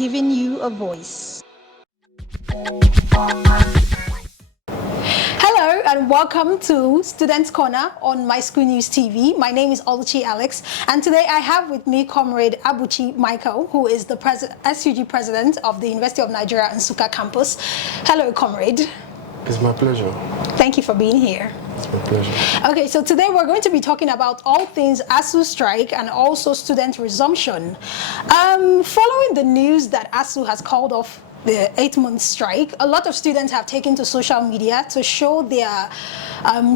giving you a voice. Hello and welcome to Students Corner on My School News TV. My name is Abuchi Alex, and today I have with me Comrade Abuchi Michael, who is the SUG president of the University of Nigeria Nsukka campus. Hello, Comrade. It's my pleasure. Thank you for being here. It's my pleasure. Okay, so today we're going to be talking about all things ASUU strike and also student resumption. Following the news that ASUU has called off the 8-month strike, a lot of students have taken to social media to show their,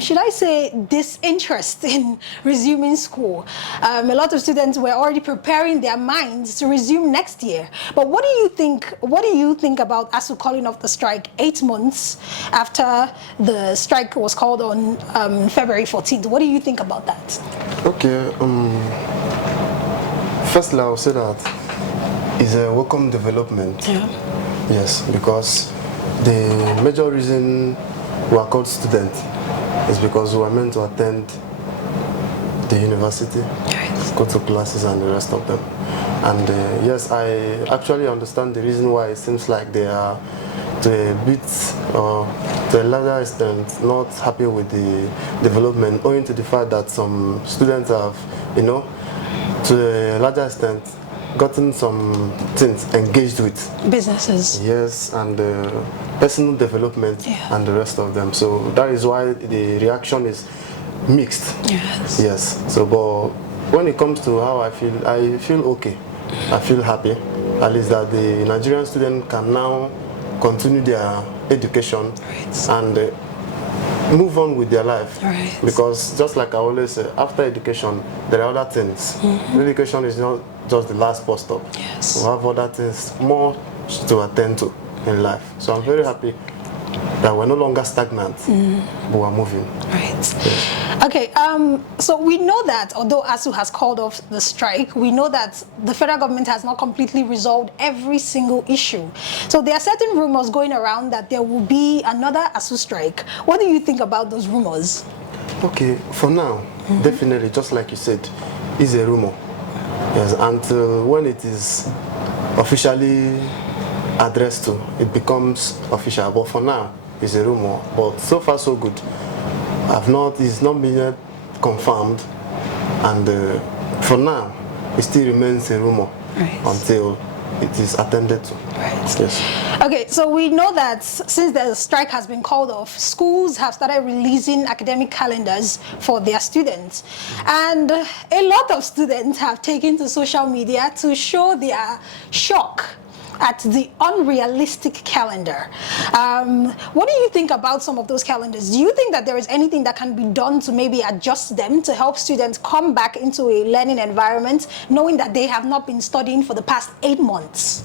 should I say, disinterest in resuming school. A lot of students were already preparing their minds to resume next year. But what do you think? What do you think about ASUU calling off the strike 8 months after the strike was called on February 14th? What do you think about that? Okay. Firstly, I'll say that it's a welcome development. Yeah. Yes, because the major reason we are called students is because we are meant to attend the university, go to classes and the rest of them. And yes, I actually understand the reason why it seems like they are to a bit or to a larger extent not happy with the development, owing to the fact that some students have, to a larger extent, gotten some things engaged with businesses, yes, and personal development, and the rest of them. So that is why the reaction is mixed. Yes. So, but when it comes to how I feel okay. I feel happy, at least that the Nigerian student can now continue their education and move on with their life. Because just like I always say, after education there are other things. Education is not just the last bus stop. We have other things more to attend to in life. So I'm very happy that we're no longer stagnant, but we're moving. Yes. Okay, so we know that although ASUU has called off the strike, we know that the federal government has not completely resolved every single issue. So there are certain rumors going around that there will be another ASUU strike. What do you think about those rumors? Okay, for now, definitely, just like you said, it's a rumor. Yes, until when it is officially addressed to, it becomes official. But for now, it's a rumor. But so far, so good. It's not been yet confirmed, and for now, it still remains a rumor until it is attended to. Yes. Okay, so we know that since the strike has been called off, schools have started releasing academic calendars for their students. And a lot of students have taken to social media to show their shock at the unrealistic calendar. What do you think about some of those calendars? Do you think that there is anything that can be done to maybe adjust them to help students come back into a learning environment, knowing that they have not been studying for the past 8 months?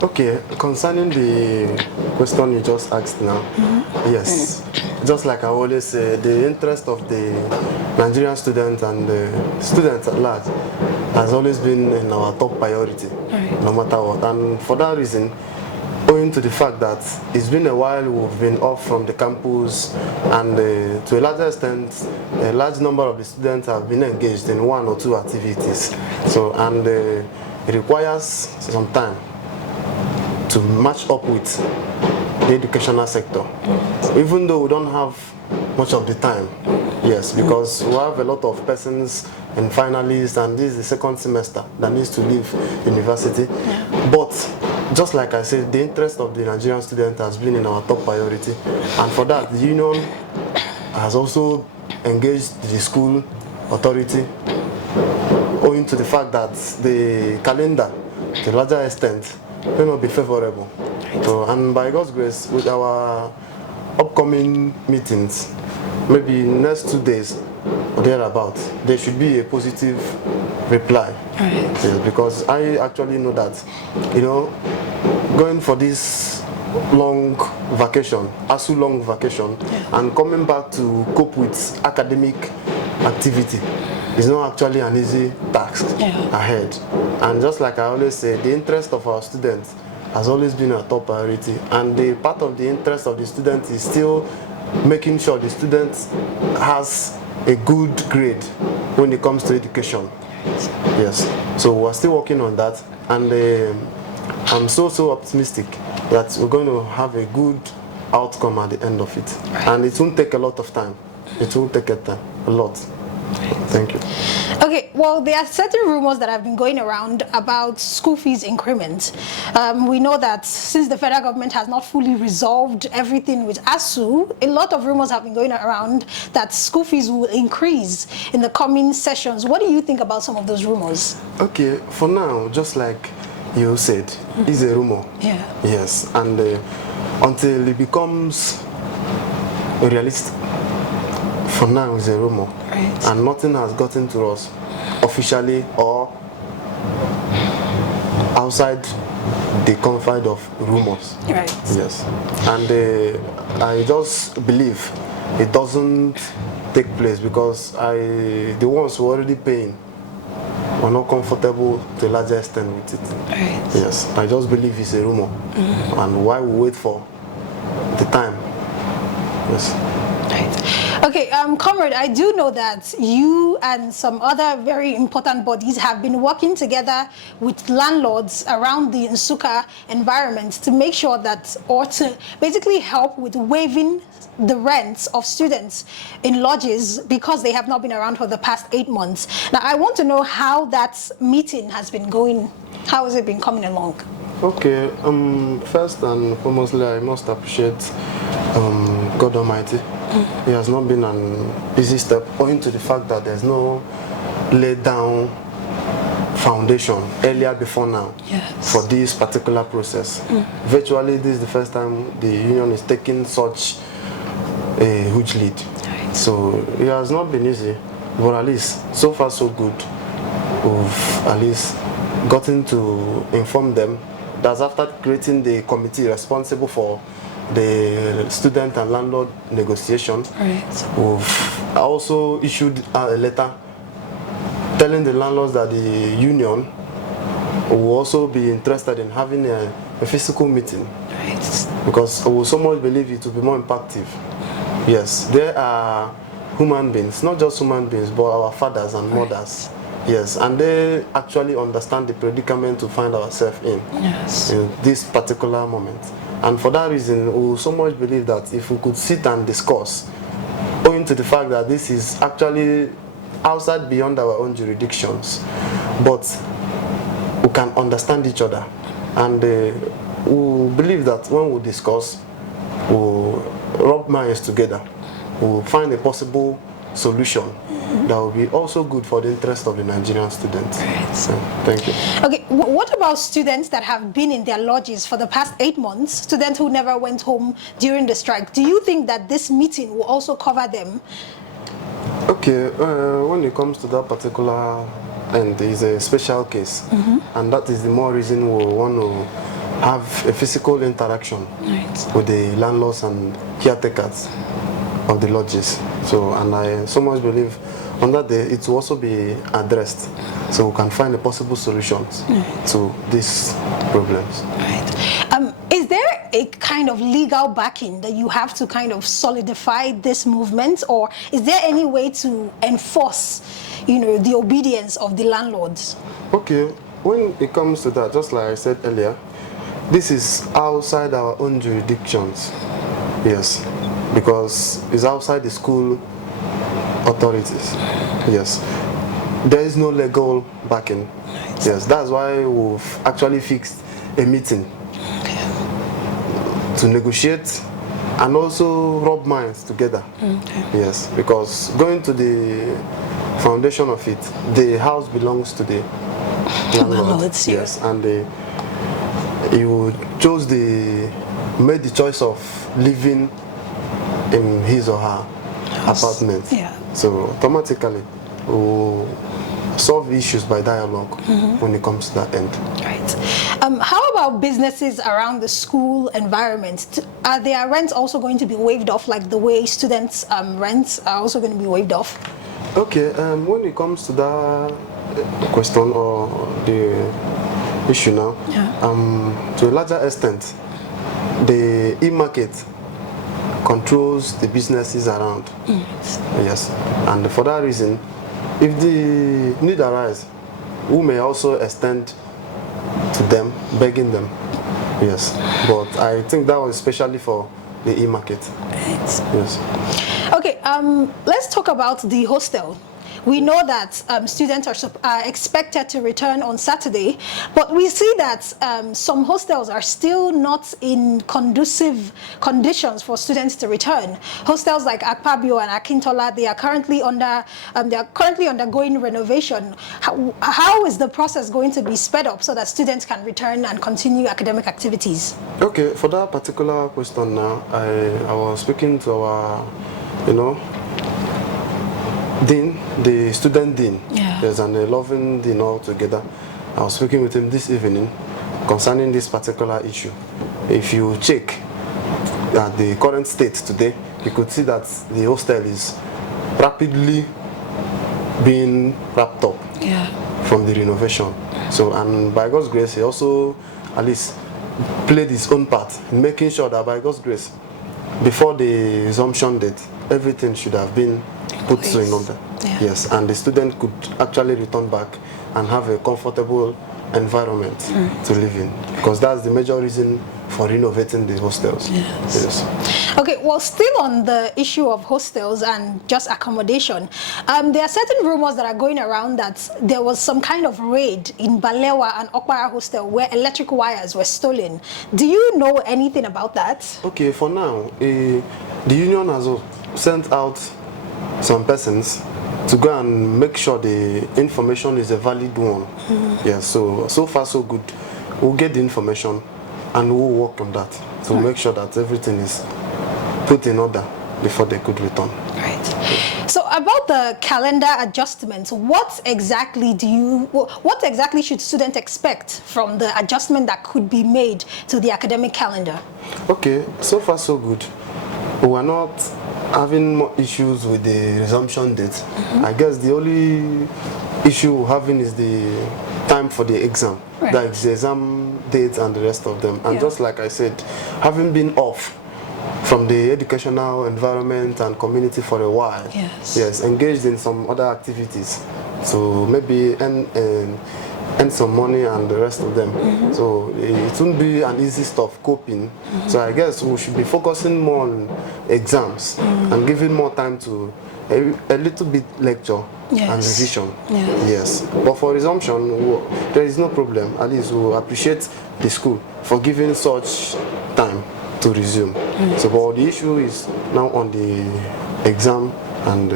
Okay, concerning the question you just asked now, yes, just like I always say, the interest of the Nigerian students and the students at large has always been in our top priority, no matter what. And for that reason, owing to the fact that it's been a while we've been off from the campus, and to a larger extent, a large number of the students have been engaged in 1 or 2 activities. So, and it requires some time to match up with the educational sector, even though we don't have much of the time. Yes, because we have a lot of persons and finalists, and this is the second semester that needs to leave university. But just like I said, the interest of the Nigerian student has been in our top priority, and for that the union has also engaged the school authority, owing to the fact that the calendar, to a larger extent, may not be favorable. So, and by God's grace, with our upcoming meetings, maybe next 2 days or thereabout, there should be a positive reply. Yes, because I actually know that, going for this long vacation, ASUU long vacation, and coming back to cope with academic activity is not actually an easy task ahead. And just like I always say, the interest of our students has always been a top priority, and the part of the interest of the student is still making sure the student has a good grade when it comes to education. Yes, so we're still working on that, and I'm so optimistic that we're going to have a good outcome at the end of it. And it won't take a lot of time. It won't take a lot. Thank you. Okay, well, there are certain rumors that have been going around about school fees increment. We know that since the federal government has not fully resolved everything with ASUU, a lot of rumors have been going around that school fees will increase in the coming sessions. What do you think about some of those rumors? Okay, for now, just like you said, it's a rumor. Yeah. Yes, and until it becomes realistic, for now it's a rumor. Right. And nothing has gotten to us officially or outside the confine of rumors. Right. Yes. And I just believe it doesn't take place because the ones who are already paying are not comfortable to a larger extent with it. Right. Yes. I just believe it's a rumor. And why we wait for the time. Yes. Okay, Comrade, I do know that you and some other very important bodies have been working together with landlords around the Nsukka environment to make sure that, or to basically help with waiving the rents of students in lodges because they have not been around for the past 8 months. Now, I want to know how that meeting has been going. How has it been coming along? Okay, first and foremostly, I must appreciate God Almighty. It has not been an easy step, owing to the fact that there's no laid down foundation earlier before now for this particular process. Virtually, this is the first time the union is taking such a huge lead. Right. So it has not been easy, but at least so far so good. We've at least gotten to inform them that after creating the committee responsible for the student and landlord negotiation, we've also issued a letter telling the landlords that the union will also be interested in having a physical meeting, because we so much believe it will be more impactful. Yes, there are human beings, not just human beings, but our fathers and mothers. Yes, and they actually understand the predicament to find ourselves in this particular moment. And for that reason, we so much believe that if we could sit and discuss, owing to the fact that this is actually outside beyond our own jurisdictions, but we can understand each other. And we believe that when we discuss, we'll rub minds together, we'll find a possible solution that will be also good for the interest of the Nigerian students. So, thank you. Okay, what about students that have been in their lodges for the past 8 months, students who never went home during the strike? Do you think that this meeting will also cover them? Okay, when it comes to that particular end, is a special case, and that is the more reason we want to have a physical interaction with the landlords and caretakers of the lodges. So, and I so much believe on that day it will also be addressed, so we can find a possible solutions to these problems. Is there a kind of legal backing that you have to kind of solidify this movement, or is there any way to enforce, the obedience of the landlords? Okay, when it comes to that, just like I said earlier, this is outside our own jurisdictions. Yes, because it's outside the school authorities. Yes, there is no legal backing. Yes, that's why we've actually fixed a meeting to negotiate and also rub minds together. Yes, because going to the foundation of it, the house belongs to the landlord. Yes, and you made the choice of living in his or her apartment. So automatically we'll solve issues by dialogue when it comes to that end. How about businesses around the school environment? Are their rents also going to be waived off, like the way students' rents are also going to be waived off? Okay, when it comes to that question or the issue now, to a larger extent, the e-market controls the businesses around. Yes, and for that reason, if the need arises, we may also extend to them, begging them. Yes, but I think that was especially for the e-market. Right. Yes. Okay, let's talk about the hostel. We know that students are expected to return on Saturday, but we see that some hostels are still not in conducive conditions for students to return. Hostels like Akpabio and Akintola, they are currently undergoing renovation. How is the process going to be sped up so that students can return and continue academic activities? Okay, for that particular question now, I was speaking to our, Dean, the student dean. Yeah. There's an loving dean altogether. I was speaking with him this evening concerning this particular issue. If you check at the current state today, you could see that the hostel is rapidly being wrapped up from the renovation. So, and by God's grace, he also at least played his own part in making sure that by God's grace, before the resumption date, everything should have been put so in order. Yeah. Yes, and the student could actually return back and have a comfortable environment to live in, because that's the major reason for renovating the hostels. Yes. Okay, well, still on the issue of hostels and just accommodation, there are certain rumors that are going around that there was some kind of raid in Balewa and Okpara hostel where electric wires were stolen. Do you know anything about that? Okay, for now, the union has sent out some persons to go and make sure the information is a valid one. Yeah, so far so good. We'll get the information and we'll work on that to make sure that everything is put in order before they could return. Right. So about the calendar adjustments, what exactly should students expect from the adjustment that could be made to the academic calendar? Okay, so far so good. We are not having more issues with the resumption date. I guess the only issue we're having is the time for the exam. Right. That is the exam date and the rest of them. And just like I said, having been off from the educational environment and community for a while, yes, engaged in some other activities, so maybe earn some money and the rest of them. So it won't be an easy stuff coping. So I guess we should be focusing more on exams and giving more time to a little bit lecture and revision. Yes. But for resumption, there is no problem. At least we appreciate the school for giving such time to resume. So but the issue is now on the exam and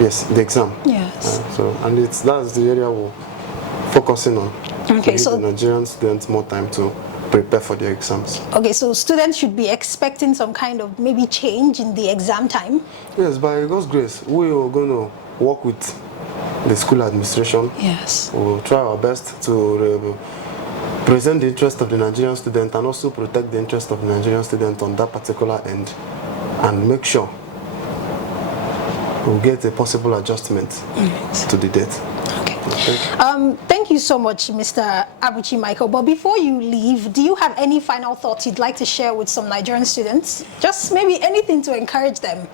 yes, the exam. Yes. And that's the area we're focusing on. Okay, so the Nigerian students more time to prepare for the exams. Okay, so students should be expecting some kind of maybe change in the exam time? Yes, by God's grace, we are going to work with the school administration. Yes. We'll try our best to present the interest of the Nigerian student and also protect the interest of the Nigerian student on that particular end, and make sure we'll get a possible adjustment to the date. Thank you so much, Mr. Abuchi Michael. But before you leave, do you have any final thoughts you'd like to share with some Nigerian students? Just maybe anything to encourage them.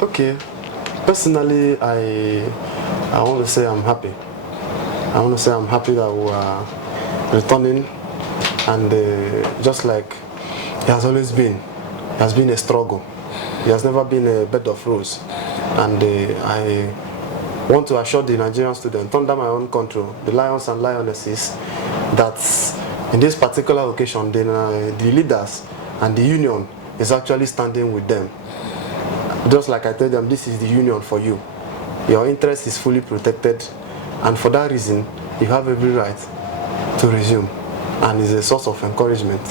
Okay. Personally, I want to say I'm happy. I want to say I'm happy that we are returning, and just like it has always been, it has been a struggle. It has never been a bed of roses. And I want to assure the Nigerian students under my own control, the lions and lionesses, that in this particular occasion, the leaders and the union is actually standing with them. Just like I told them, this is the union for you. Your interest is fully protected, and for that reason, you have every right to resume. And it's a source of encouragement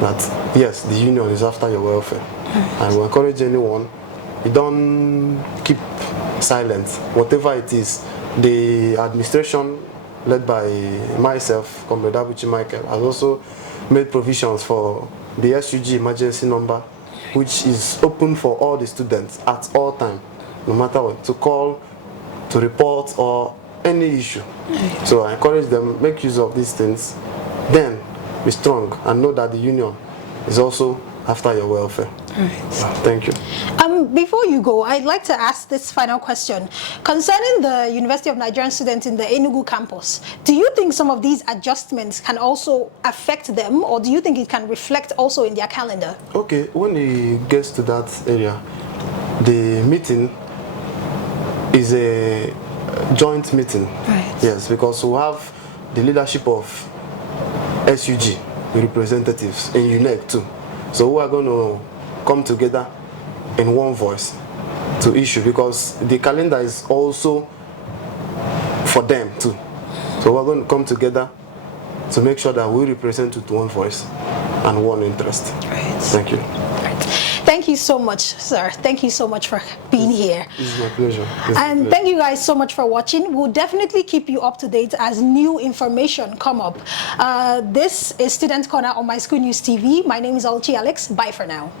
that, yes, the union is after your welfare. And we encourage anyone, you don't keep silent. Whatever it is, the administration led by myself, Comr Abuchi Michael, has also made provisions for the SUG emergency number, which is open for all the students at all time, no matter what, to call, to report, or any issue. So I encourage them, make use of these things, then be strong and know that the union is also after your welfare. Right. Thank you. Before you go, I'd like to ask this final question. Concerning the University of Nigerian students in the Enugu campus, do you think some of these adjustments can also affect them, or do you think it can reflect also in their calendar? Okay, when it gets to that area, the meeting is a joint meeting. Right. Yes, because we have the leadership of SUG, the representatives, in UNN too. So we are going to come together in one voice to issue, because the calendar is also for them too. So we're going to come together to make sure that we represent with one voice and one interest. Right. Thank you. Right. Thank you so much, sir. Thank you so much for being here. It's my pleasure. And thank you guys so much for watching. We'll definitely keep you up to date as new information come up. This is Student Corner on My School News TV. My name is Abuchi Alex. Bye for now.